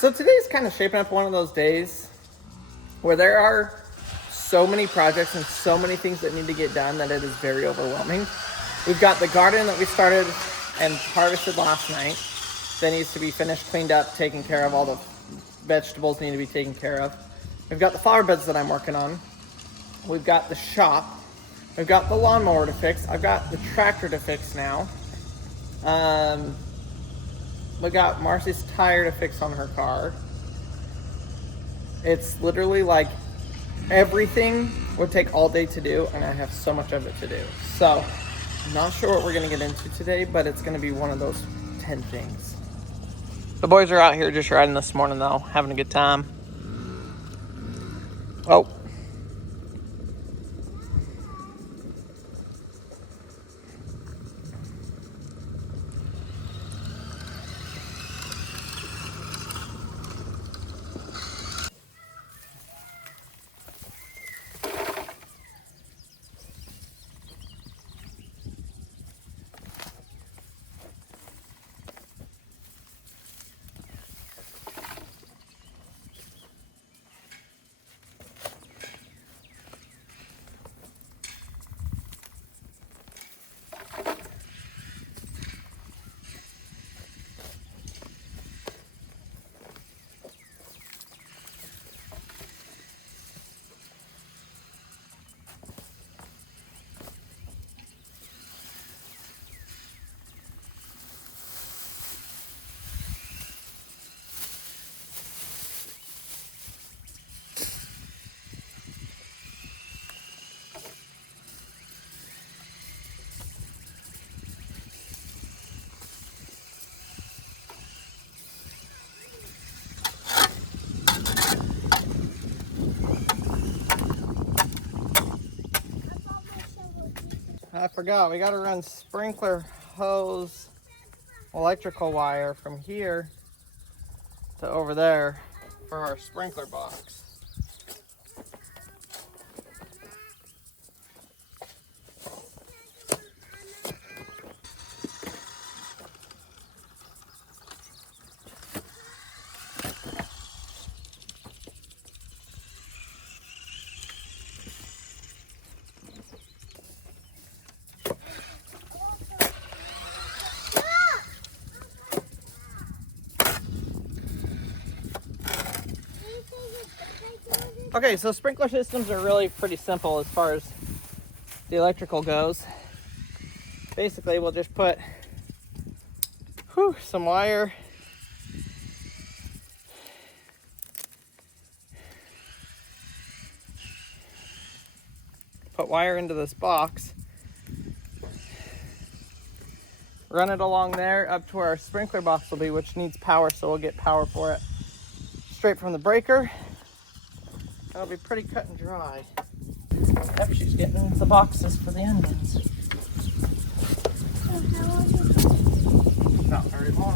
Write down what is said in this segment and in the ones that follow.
So today's kind of shaping up one of those days where there are so many projects and so many things that need to get done that it is very overwhelming. We've got the garden that we started and harvested last night that needs to be finished, cleaned up, taken care of. All the vegetables need to be taken care of. We've got the flower beds that I'm working on. We've got the shop. We've got the lawnmower to fix. I've got the tractor to fix now. We got Marcy's tire to fix on her car. It's literally like everything would take all day to do, and I have so much of it to do. So, I'm not sure what we're gonna get into today, but it's gonna be one of those 10 things. The boys are out here just riding this morning though, having a good time. Oh. I forgot, we gotta run sprinkler hose electrical wire from here to over there for our sprinkler box. Okay, so sprinkler systems are really pretty simple as far as the electrical goes. Basically, we'll just put some wire into this box, run it along there up to where our sprinkler box will be, which needs power, so we'll get power for it straight from the breaker. That'll be pretty cut and dry. Yep, she's getting the boxes for the onions. Not very long.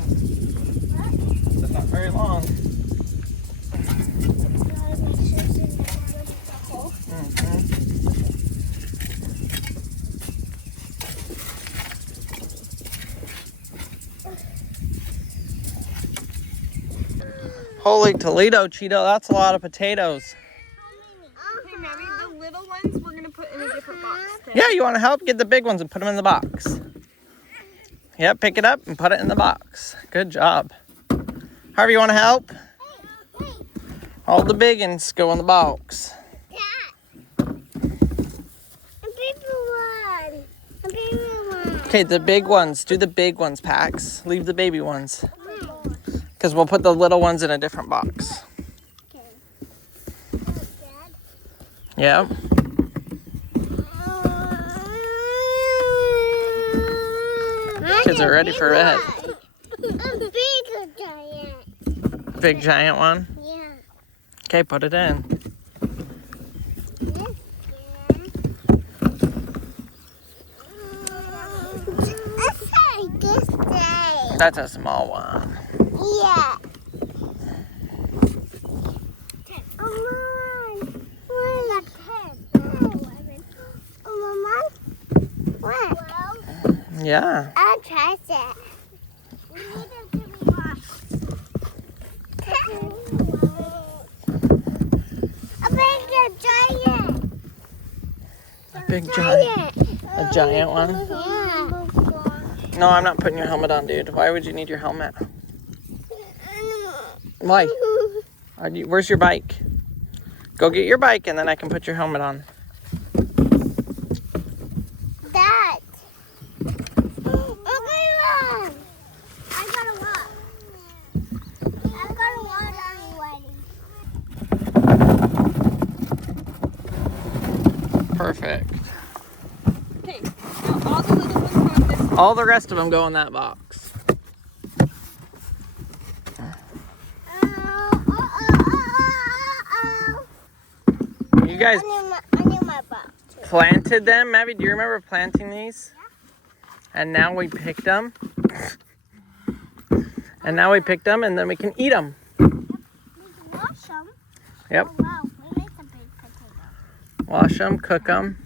What? Not very long. Holy Toledo, Cheeto, that's a lot of potatoes. Okay, Maddie, the little ones we're going to put in a different box. Okay? Yeah, you want to help? Get the big ones and put them in the box. Yep, pick it up and put it in the box. Good job. Harvey, you want to help? All the big ones go in the box. Okay, the big ones. Do the big ones, Pax. Leave the baby ones. Because we'll put the little ones in a different box. Yeah. Kids are ready for red. A big giant. Big giant one? Yeah. Okay, put it in. That's a small one. Yeah. Yeah. I'll try that. We need them to be washed. Big giant. A giant one? Yeah. No, I'm not putting your helmet on, dude. Why would you need your helmet? Why? Where's your bike? Go get your bike and then I can put your helmet on. That. Okay, Mom. I gotta walk. I gotta walk already. Perfect. Okay, now all the little ones go in this. All the rest of them go in that box. You guys I need my box. planted them, Maddie? Do you remember planting these? And now we picked them. And now we picked them and then we can eat them. We can wash them. Yep. Oh, wow, we made a big potato. Wash them, cook them.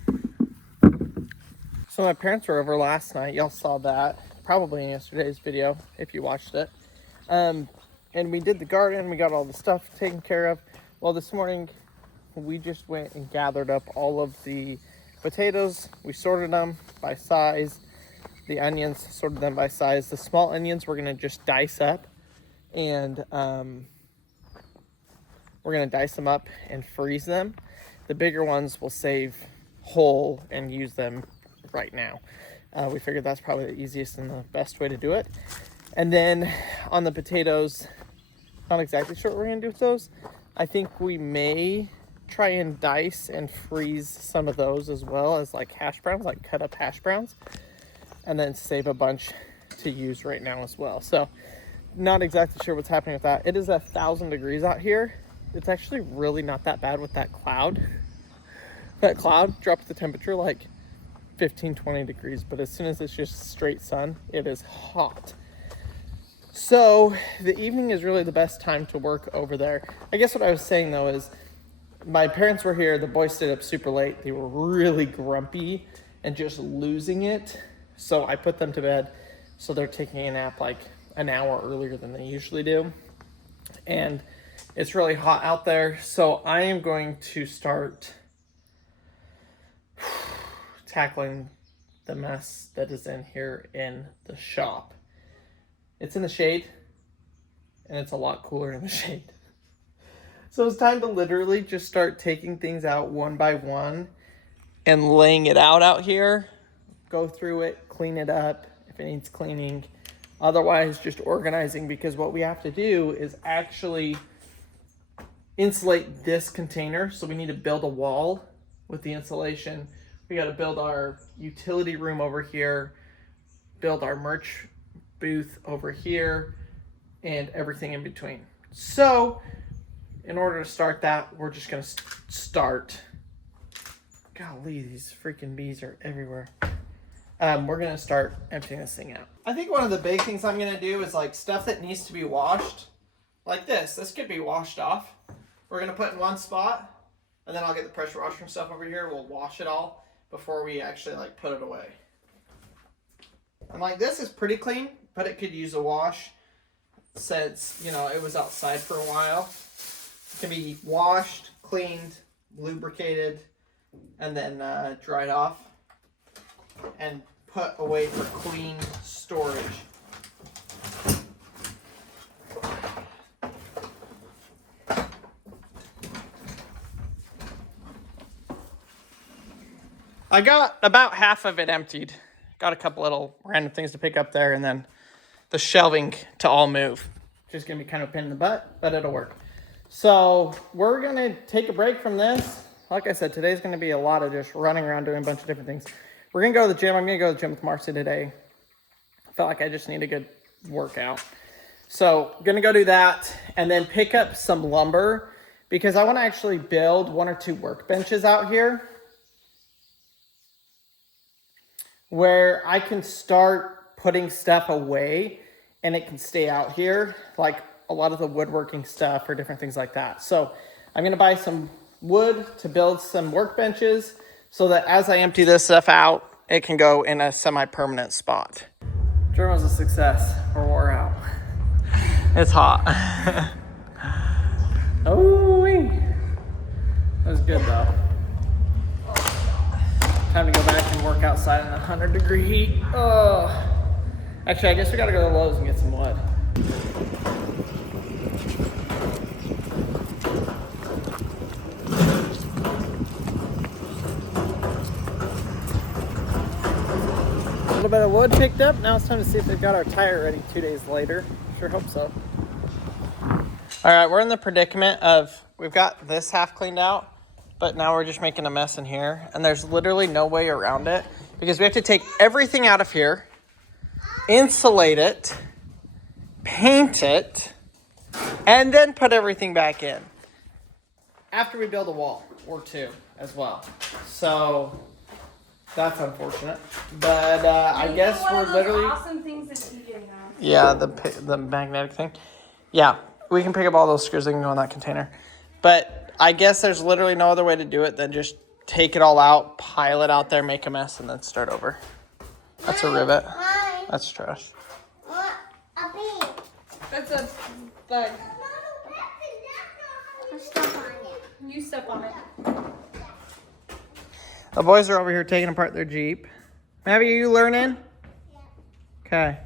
So my parents were over last night. Y'all saw that. Probably in yesterday's video if you watched it. And we did the garden. We got all the stuff taken care of. Well, this morning we just went and gathered up all of the potatoes. We sorted them by size. The onions, sorted them by size. The small onions we're gonna just dice up, and we're gonna dice them up and freeze them. The bigger ones we'll save whole and use them right now. We figured that's probably the easiest and the best way to do it. And then on the potatoes, not exactly sure what we're gonna do with those. I think we may try and dice and freeze some of those as well as like hash browns, like cut up hash browns, and then save a bunch to use right now as well. So not exactly sure what's happening with that. It is 1,000 degrees out here. It's actually really not that bad with that cloud. That cloud dropped the temperature like 15-20 degrees, but as soon as it's just straight sun, it is hot. So the evening is really the best time to work over there. I guess what I was saying though is my parents were here. The boys stayed up super late. They were really grumpy and just losing it. So I put them to bed. So they're taking a nap like an hour earlier than they usually do. And it's really hot out there. So I am going to start tackling the mess that is in here in the shop. It's in the shade and it's a lot cooler in the shade. So it's time to literally just start taking things out one by one and laying it out here. Go through it, clean it up if it needs cleaning. Otherwise, just organizing, because what we have to do is actually insulate this container. So we need to build a wall with the insulation. We got to build our utility room over here, build our merch booth over here, and everything in between. So in order to start that, we're just going to start. Golly, these freaking bees are everywhere. We're going to start emptying this thing out. I think one of the big things I'm going to do is like stuff that needs to be washed. Like this. This could be washed off. We're going to put in one spot, and then I'll get the pressure washer and stuff over here. We'll wash it all before we actually like put it away. And like this is pretty clean, but it could use a wash since, you know, it was outside for a while. It can be washed, cleaned, lubricated, and then dried off and put away for clean storage. I got about half of it emptied. Got a couple little random things to pick up there, and then the shelving to all move. Just gonna be kind of a pain in the butt, but it'll work. So we're gonna take a break from this. Like I said, today's gonna be a lot of just running around doing a bunch of different things. We're gonna go to the gym. I'm gonna go to the gym with Marcy today. I felt like I just need a good workout. So gonna go do that and then pick up some lumber because I wanna actually build 1 or 2 workbenches out here where I can start putting stuff away and it can stay out here, like a lot of the woodworking stuff or different things like that. So I'm gonna buy some wood to build some workbenches so that as I empty this stuff out, it can go in a semi-permanent spot. Germ was a success. We're wore out. It's hot. Oh, that was good though. Time outside in the 100-degree heat. Oh. Actually, I guess we gotta go to Lowe's and get some wood. A little bit of wood picked up. Now it's time to see if they've got our tire ready 2 days later. Sure hope so. All right, we're in the predicament of we've got this half cleaned out, but now we're just making a mess in here, and there's literally no way around it because we have to take everything out of here, insulate it, paint it, and then put everything back in. After we build a wall or two as well. So that's unfortunate, but I guess we're literally awesome things that you did. Yeah, the magnetic thing. Yeah, we can pick up all those screws that can go in that container. But I guess there's literally no other way to do it than just take it all out, pile it out there, make a mess, and then start over. That's a rivet. That's trash. That's a bug. Step on it. You step on it. The boys are over here taking apart their Jeep. Maddie, are you learning? Okay.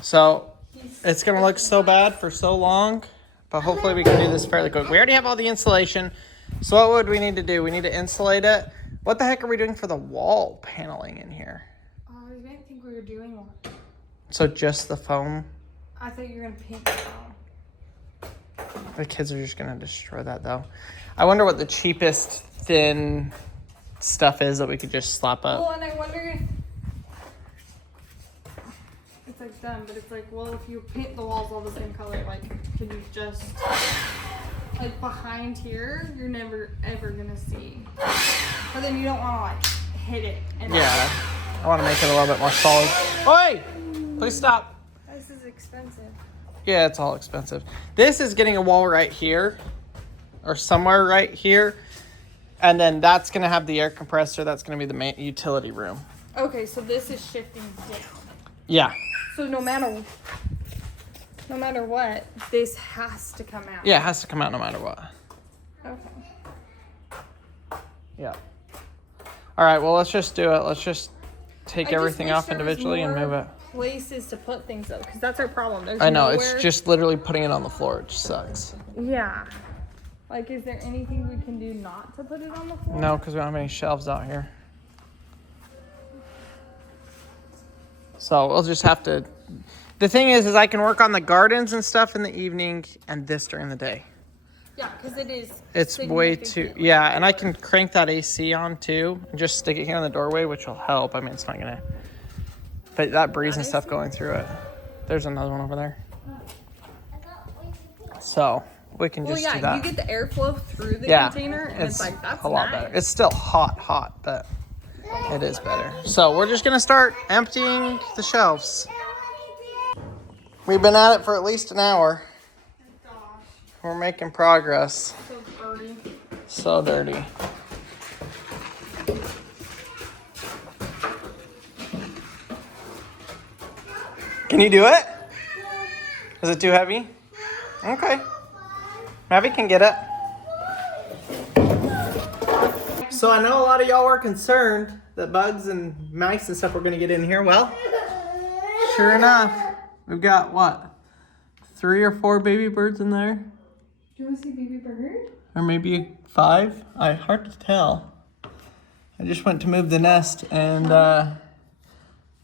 So it's gonna look so bad for so long, but hopefully we can do this fairly quick. We already have all the insulation. So what would we need to do? We need to insulate it. What the heck are we doing for the wall paneling in here? Oh, I didn't think we were doing one. So just the foam? I thought you were gonna paint the phone. The kids are just gonna destroy that though. I wonder what the cheapest thin stuff is that we could just slap up. Well, and I wonder if it's like done, but it's like, well, if you paint the walls all the same color, like, can you just, like, behind here, you're never ever gonna see. But then you don't wanna, like, hit it. And Yeah, I wanna make it a little bit more solid. Oi! Please stop. This is expensive. Yeah, it's all expensive. This is getting a wall right here, or somewhere right here, and then that's gonna have the air compressor. That's gonna be the main utility room. Okay, so this is shifting down. Yeah. So no matter what, this has to come out. Yeah, it has to come out no matter what. Okay. Yeah. All right, well, let's just do it. Let's just take everything wish off there was individually and more move it. Places to put things up, because that's our problem. There's I know, nowhere. it's just literally putting it on the floor. It just sucks. Yeah. Like, is there anything we can do not to put it on the floor? No, because we don't have any shelves out here. So we'll just have to... The thing is I can work on the gardens and stuff in the evening and this during the day. Yeah, because it is. It's way too... Yeah, and I can crank that AC on too and just stick it here in the doorway, which will help. I mean, it's not going to... But that breeze and stuff going through it. There's another one over there. So we can just do that. You get the airflow through the container, and it's like, that's a lot nice. better. It's still hot, but it is better. So we're just gonna start emptying the shelves. We've been at it for at least an hour. Gosh, We're making progress. so dirty. So dirty. Can you do it? Is it too heavy? Okay. Mavi can get it. So I know a lot of y'all were concerned that bugs and mice and stuff were going to get in here. Well, sure enough, we've got what? 3 or 4 baby birds in there? Do you want to see baby bird? Or maybe 5? Hard to tell. I just went to move the nest and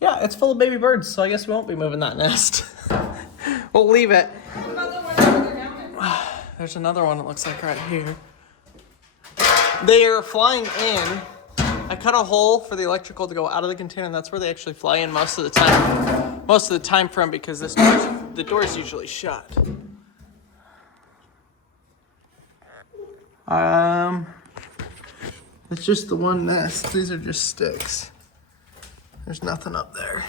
yeah, it's full of baby birds, so I guess we won't be moving that nest. We'll leave it. What about the one further down there? There's another one, it looks like, right here. They are flying in. I cut a hole for the electrical to go out of the container, and that's where they actually fly in most of the time. Most of the time from, because the door is usually shut. It's just the one nest. These are just sticks. There's nothing up there.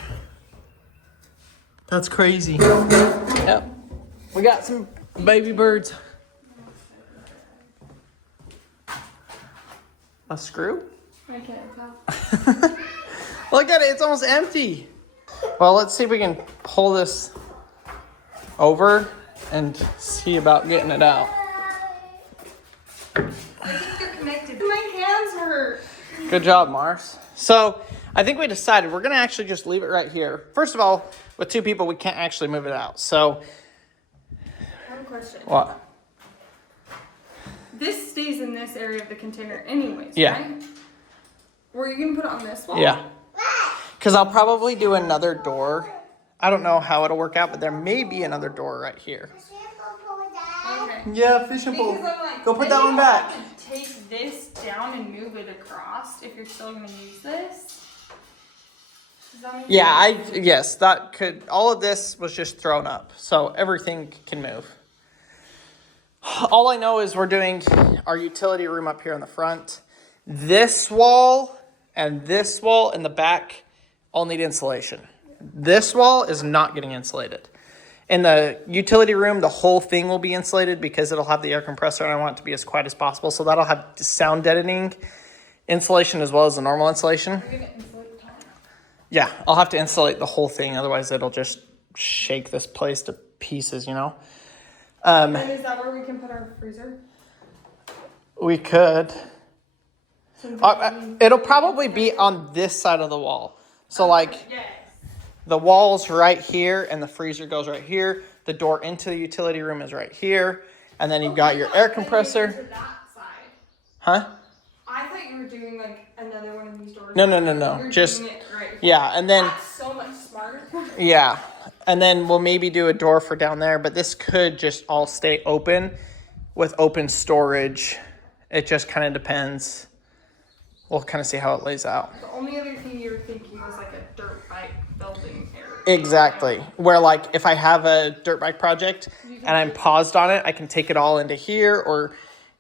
That's crazy. Yep. We got some baby birds. A screw? I can't tell. Look at it, it's almost empty. Well, let's see if we can pull this over and see about getting it out. I think they're connected. My hands hurt. Good job, Mars. So I think we decided we're going to actually just leave it right here. First of all, with 2 people, we can't actually move it out. So. I have a question. What? This stays in this area of the container anyways, Yeah. right? Were you going to put it on this wall? Yeah. Because I'll probably do another door. I don't know how it'll work out, but there may be another door right here. Okay. Yeah, fishing Because I'm like, Go put then that you one back. have to take this down and move it across if you're still going to use this. Does that make sense? Yes, that could, all of this was just thrown up. So everything can move. All I know is we're doing our utility room up here in the front. This wall and this wall in the back all need insulation. This wall is not getting insulated. In the utility room, the whole thing will be insulated because it'll have the air compressor and I want it to be as quiet as possible. So that'll have sound deadening insulation as well as the normal insulation. Are you going to insulate the top? Yeah, I'll have to insulate the whole thing. Otherwise, it'll just shake this place to pieces, you know? And is that where we can put our freezer? We could. Since It'll probably be on this side of the wall. So like Yes. the wall's right here and the freezer goes right here. The door into the utility room is right here. And then you've got your air compressor. To that side. Huh? I thought you were doing like another one of these doors. No. You're Just, doing it right here. yeah. And then, That's so much smarter. yeah. And then we'll maybe do a door for down there. But this could just all stay open with open storage. It just kind of depends. We'll kind of see how it lays out. The only other thing you were thinking was like a dirt bike building area. Exactly. Where like if I have a dirt bike project and I'm paused on it, I can take it all into here or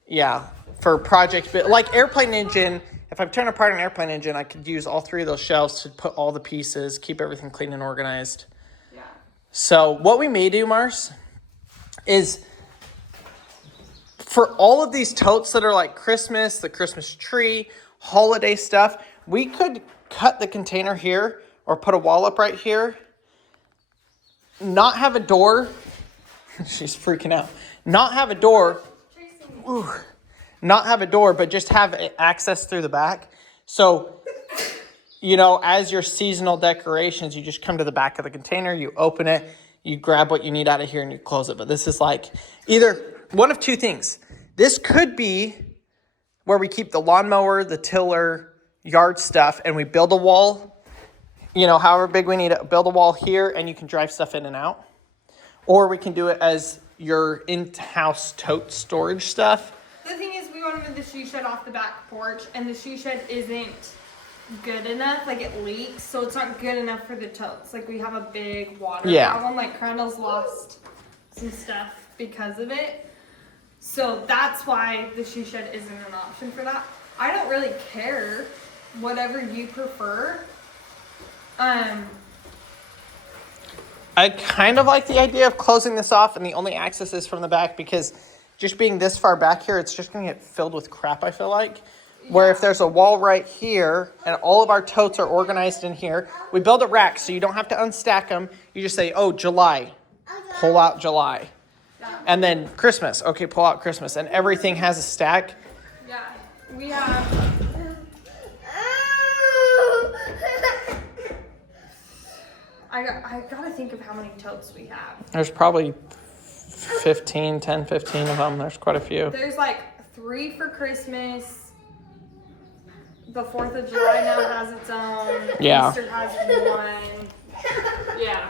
yeah, for project, but like airplane engine, if I'm tearing apart an airplane engine, I could use all 3 of those shelves to put all the pieces, keep everything clean and organized. Yeah. So what we may do, Mars, is for all of these totes that are like Christmas, the Christmas tree, holiday stuff, we could cut the container here or put a wall up right here, not have a door. She's freaking out. Not have a door. Ooh, not have a door, but just have access through the back. So, you know, as your seasonal decorations, you just come to the back of the container, you open it, you grab what you need out of here and you close it. But this is like either one of 2 things. This could be where we keep the lawnmower, the tiller, yard stuff, and we build a wall, you know, however big we need to build a wall here, and you can drive stuff in and out. Or we can do it as your in-house tote storage stuff. The thing is, we want to move the she shed off the back porch, and the she shed isn't good enough. Like, it leaks, so it's not good enough for the totes. Like, we have a big water problem. Like, Crandall's lost some stuff because of it. So that's why the she shed isn't an option for that. I don't really care. Whatever you prefer. I kind of like the idea of closing this off and the only access is from the back because just being this far back here, it's just going to get filled with crap, I feel like. Where if there's a wall right here and all of our totes are organized in here, we build a rack so you don't have to unstack them. You just say, oh, July, pull out July. And then Christmas, okay, pull out Christmas. And everything has a stack. Yeah, we have... I gotta think of how many totes we have. There's probably 10, 15 of them. There's quite a few. There's like 3 for Christmas. The 4th of July now has its own. Yeah. Easter has one. Yeah.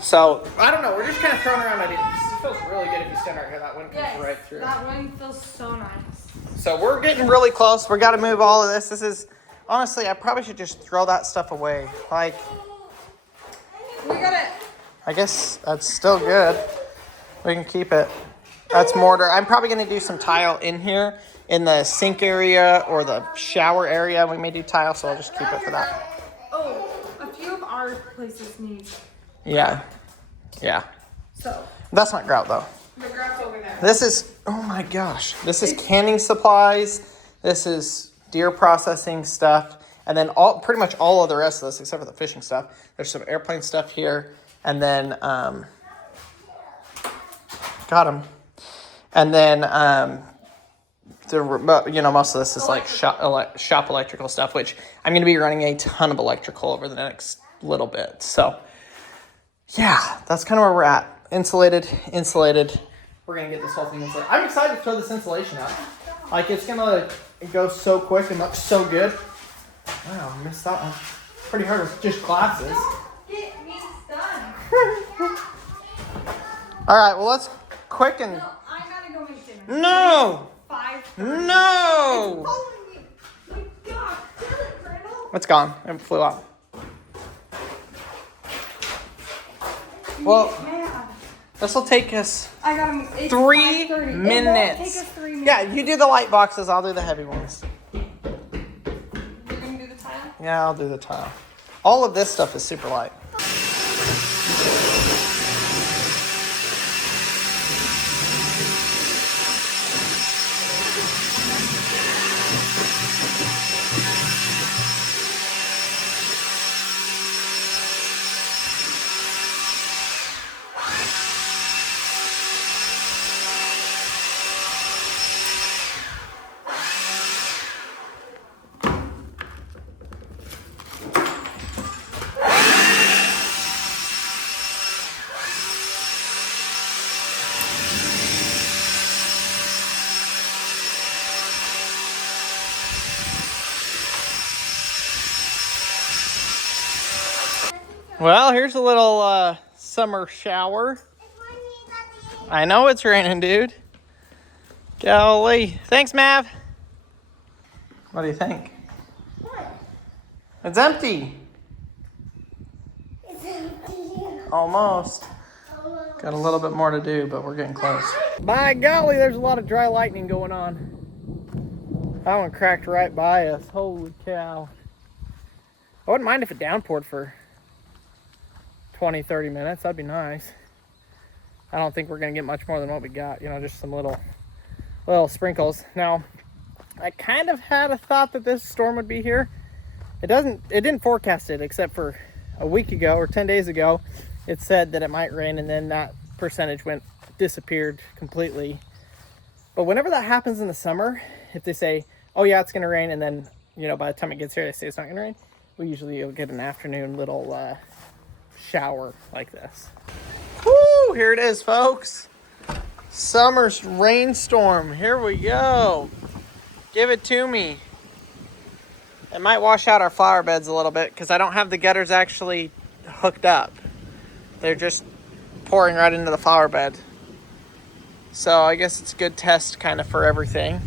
So, I don't know. We're just kind of throwing around ideas. It feels really good if you stand right here. That wind comes Yes, right through. that one feels so nice. So, we're getting really close. We got to move all of this. This is, honestly, I probably should just throw that stuff away. Like, We gotta... I guess that's still good. We can keep it. That's mortar. I'm probably going to do some tile in here in the sink area or the shower area. We may do tile, so I'll just keep it for that. Oh, a few of our places need... Yeah. So, That's not grout, though. the grass over there. This is, oh my gosh. This is canning supplies. This is deer processing stuff. And then pretty much all of the rest of this, except for the fishing stuff. There's some airplane stuff here. And then, got him. And then You know, most of this is like shop electrical stuff, which I'm going to be running a ton of electrical over the next little bit. So, yeah, that's kind of where we're at. Insulated. We're going to get this whole thing insulated. I'm excited to throw this insulation out. Like, it's going to go so quick and look so good. Wow, I missed that one. Pretty hard with just glasses. Get me done. All right, well, let's quick and... No, I gotta go make dinner. No! 5:30. No! It's following you. My God, kill it, Colonel. It's gone. It flew out. Well, Man. this will take us I got him. 3 minutes. It won't take us 3 minutes. Yeah, you do the light boxes. I'll do the heavy ones. You're gonna do the tile? Yeah, I'll do the tile. All of this stuff is super light. Well, here's a little summer shower. I know it's raining, dude. Golly. Thanks, Mav. What do you think? What? It's empty. It's empty. Almost. Got a little bit more to do, but we're getting close. By golly, there's a lot of dry lightning going on. That one cracked right by us. Holy cow. I wouldn't mind if it downpoured for 20-30 minutes. That'd be nice. I don't think we're gonna get much more than what we got, you know, just some little sprinkles. Now, I kind of had a thought that this storm would be here. It didn't forecast it, except for a week ago or 10 days ago. It said that it might rain, and then that percentage disappeared completely. But whenever that happens in the summer, if they say, oh yeah, it's gonna rain, and then, you know, by the time it gets here, they say it's not gonna rain, we usually will get an afternoon little shower like this. Woo! Here it is, folks. Summer's rainstorm. Here we go. Give it to me. It might wash out our flower beds a little bit because I don't have the gutters actually hooked up. They're just pouring right into the flower bed. So I guess it's a good test kind of for everything.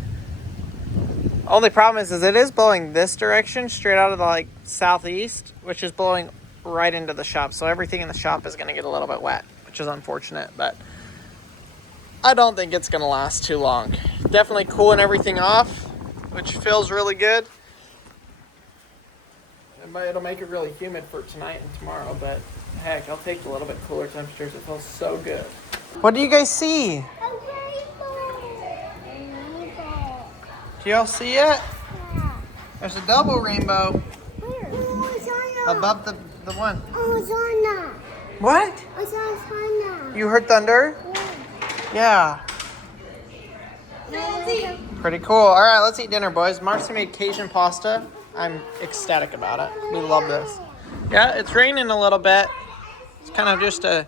Only problem is it is blowing this direction straight out of the like southeast, which is blowing right into the shop. So everything in the shop is going to get a little bit wet, which is unfortunate, but I don't think it's going to last too long. Definitely cooling everything off, which feels really good. It'll make it really humid for tonight and tomorrow, but heck, I'll take a little bit cooler temperatures. It feels so good. What do you guys see? A rainbow. Do y'all see it? Yeah. There's a double rainbow Where? Oh, it's on above the one. Oh, it's on What? It's on You heard thunder? Yeah. Pretty cool. All right, let's eat dinner, boys. Marcy made Cajun pasta. I'm ecstatic about it. We love this. Yeah, it's raining a little bit. It's kind of just a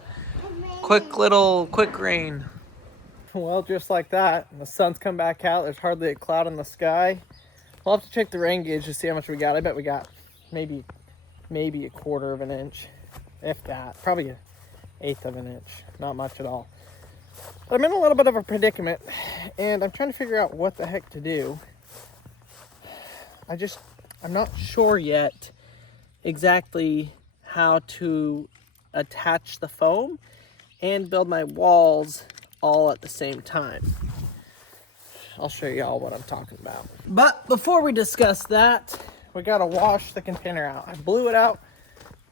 quick rain. Well, just like that, the sun's come back out. There's hardly a cloud in the sky. We'll have to check the rain gauge to see how much we got. I bet we got maybe a quarter of an inch, if that. Probably an eighth of an inch. Not much at all. But I'm in a little bit of a predicament, and I'm trying to figure out what the heck to do. I'm not sure yet exactly how to attach the foam and build my walls all at the same time. I'll show you all what I'm talking about. But before we discuss that, we gotta wash the container out. I blew it out,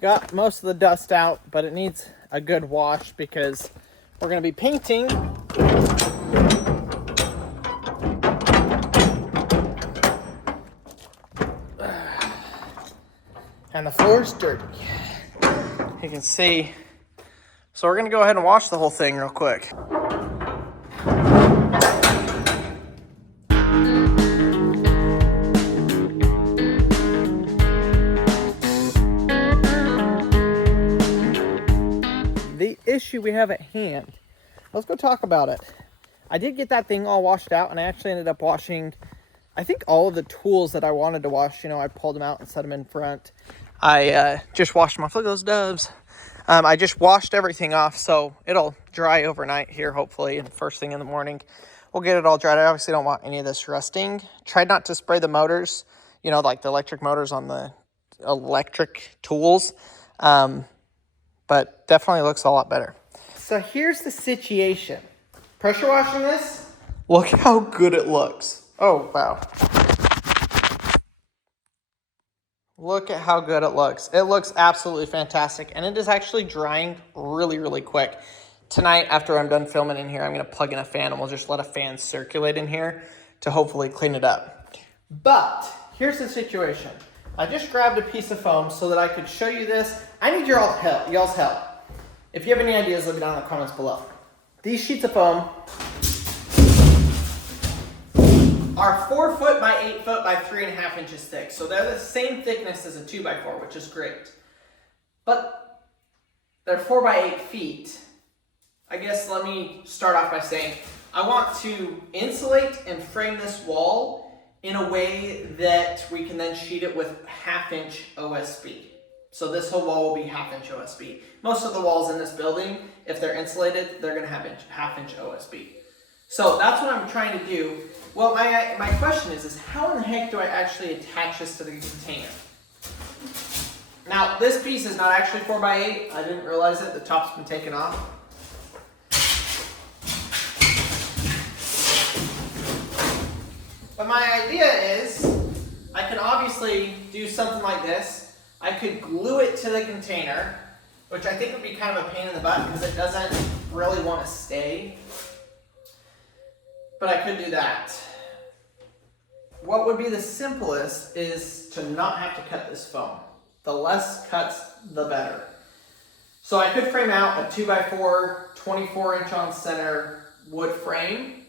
got most of the dust out, but it needs a good wash because we're gonna be painting. And the floor's dirty. You can see. So we're gonna go ahead and wash the whole thing real quick. do we have at hand? Let's go talk about it. I did get that thing all washed out, and I actually ended up washing, I think, all of the tools that I wanted to wash. I pulled them out and set them in front. I just washed them off. Look at those doves. I just washed everything off, so it'll dry overnight here, hopefully, and first thing in the morning, we'll get it all dried. I obviously don't want any of this rusting. Tried not to spray the motors, like the electric motors on the electric tools, but definitely looks a lot better. So here's the situation. Pressure washing this. Look how good it looks. Oh, wow. Look at how good it looks. It looks absolutely fantastic, and it is actually drying really, really quick. Tonight, after I'm done filming in here, I'm going to plug in a fan, and we'll just let a fan circulate in here to hopefully clean it up. But here's the situation. I just grabbed a piece of foam so that I could show you this. I need y'all's help. If you have any ideas, let me know in the comments below. These sheets of foam are 4 foot by 8 foot by 3.5 inches thick. So they're the same thickness as a 2x4, which is great. But they're 4 by 8 feet. I guess let me start off by saying, I want to insulate and frame this wall in a way that we can then sheet it with 1/2 inch OSB. So this whole wall will be 1/2 inch OSB. Most of the walls in this building, if they're insulated, they're gonna have 1/2 inch OSB. So that's what I'm trying to do. Well, my question is how in the heck do I actually attach this to the container? Now, this piece is not actually 4 by 8. I didn't realize it. The top's been taken off. But my idea is I can obviously do something like this. I could glue it to the container, which I think would be kind of a pain in the butt because it doesn't really want to stay. But I could do that. What would be the simplest is to not have to cut this foam. The less cuts, the better. So I could frame out a 2x4, 24 inch on center wood frame,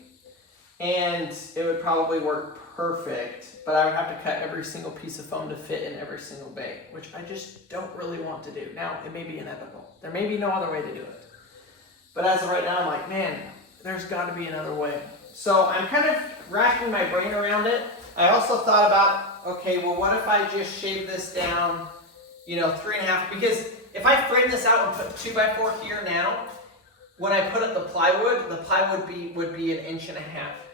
and it would probably work perfect, but I would have to cut every single piece of foam to fit in every single bay, which I just don't really want to do. Now, it may be inevitable. There may be no other way to do it. But as of right now, I'm like, man, there's got to be another way. So I'm kind of racking my brain around it. I also thought about, okay, well, what if I just shave this down, 3.5, because if I frame this out and put 2x4 here now, when I put up the plywood would be 1.5 inches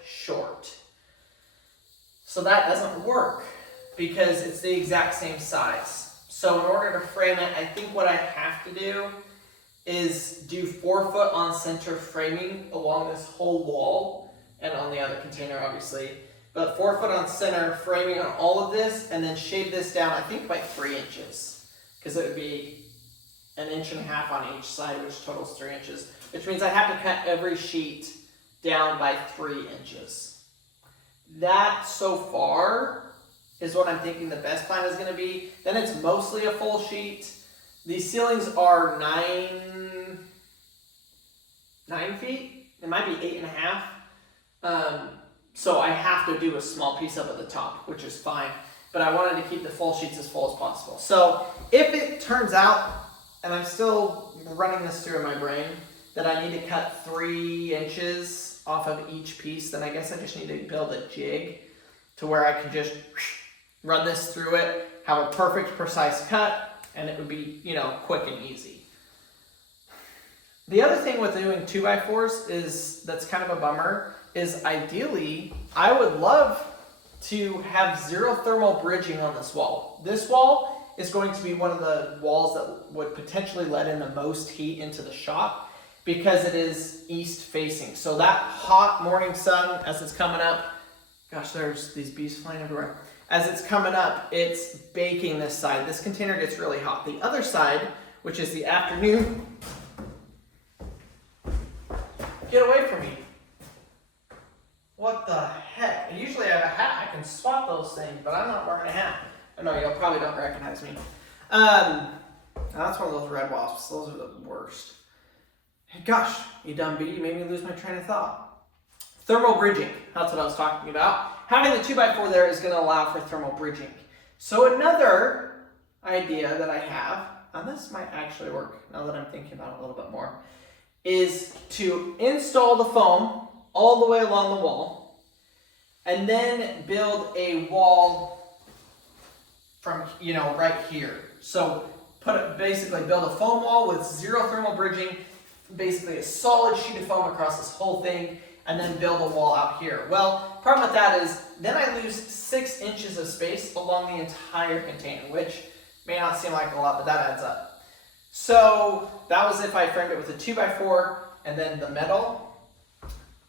short. So that doesn't work because it's the exact same size. So in order to frame it, I think what I have to do is do 4 foot on center framing along this whole wall and on the other container, obviously. But 4 foot on center framing on all of this, and then shave this down, I think by 3 inches, because it would be 1.5 inches on each side, which totals 3 inches, which means I have to cut every sheet down by 3 inches. That so far is what I'm thinking the best plan is going to be. Then it's mostly a full sheet. These ceilings are 9 feet. It might be 8.5. So I have to do a small piece up at the top, which is fine. But I wanted to keep the full sheets as full as possible. So if it turns out, and I'm still running this through in my brain, that I need to cut 3 inches off of each piece, then I guess I just need to build a jig to where I can just run this through it, have a perfect, precise cut, and it would be, quick and easy. The other thing with doing 2x4s is, that's kind of a bummer, is ideally, I would love to have zero thermal bridging on this wall. This wall is going to be one of the walls that would potentially let in the most heat into the shop because it is east facing. So that hot morning sun as it's coming up, gosh, there's these bees flying everywhere. As it's coming up, it's baking this side. This container gets really hot. The other side, which is the afternoon, get away from me. What the heck? Usually I have a hat, I can swap those things, but I'm not wearing a hat. Oh no, you probably don't recognize me. That's one of those red wasps. Those are the worst. Gosh, you dumb bee, you made me lose my train of thought. Thermal bridging, that's what I was talking about. Having the 2x4 there is going to allow for thermal bridging. So another idea that I have, and this might actually work now that I'm thinking about it a little bit more, is to install the foam all the way along the wall, and then build a wall from, right here. So basically build a foam wall with zero thermal bridging, basically a solid sheet of foam across this whole thing, and then build a wall out here. Well, problem with that is then I lose 6 inches of space along the entire container, which may not seem like a lot, but that adds up. So that was if I framed it with a 2x4 and then the metal.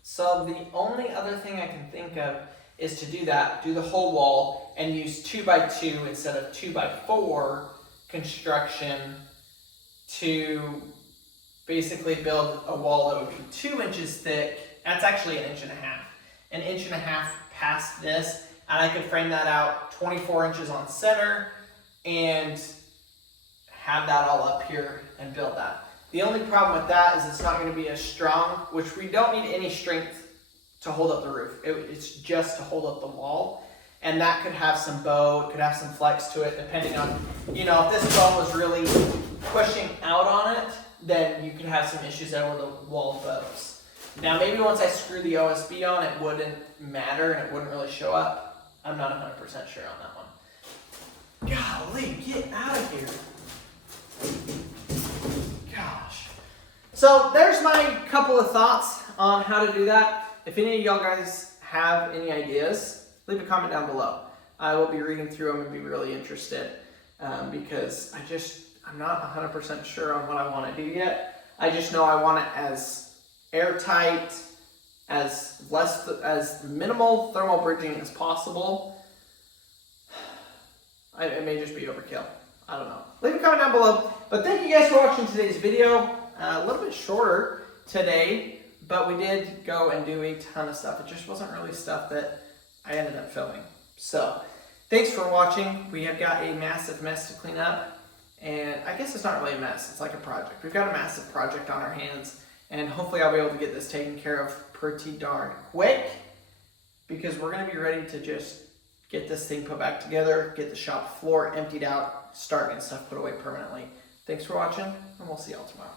So the only other thing I can think of is to do the whole wall and use 2x2 instead of 2x4 construction to basically build a wall that would be 2 inches thick. That's actually 1.5 inches. 1.5 inches past this, and I could frame that out 24 inches on center and have that all up here and build that. The only problem with that is it's not going to be as strong, which we don't need any strength to hold up the roof. It's just to hold up the wall. And that could have some bow, it could have some flex to it, depending on, if this bow was really pushing out on it, then you could have some issues there with the wall bows. Now, maybe once I screw the OSB on, it wouldn't matter and it wouldn't really show up. I'm not 100% sure on that one. Golly, get out of here. Gosh. So there's my couple of thoughts on how to do that. If any of y'all guys have any ideas, leave a comment down below. I will be reading through them and be really interested because I'm not 100% sure on what I want to do yet. I just know I want it as airtight, as minimal thermal bridging as possible. It may just be overkill. I don't know. Leave a comment down below. But thank you guys for watching today's video. A little bit shorter today, but we did go and do a ton of stuff. It just wasn't really stuff that I ended up filming. So thanks for watching. We have got a massive mess to clean up, and I guess it's not really a mess. It's like a project. We've got a massive project on our hands, and hopefully I'll be able to get this taken care of pretty darn quick, because we're going to be ready to just get this thing put back together, get the shop floor emptied out, start getting stuff put away permanently. Thanks for watching, and we'll see y'all tomorrow.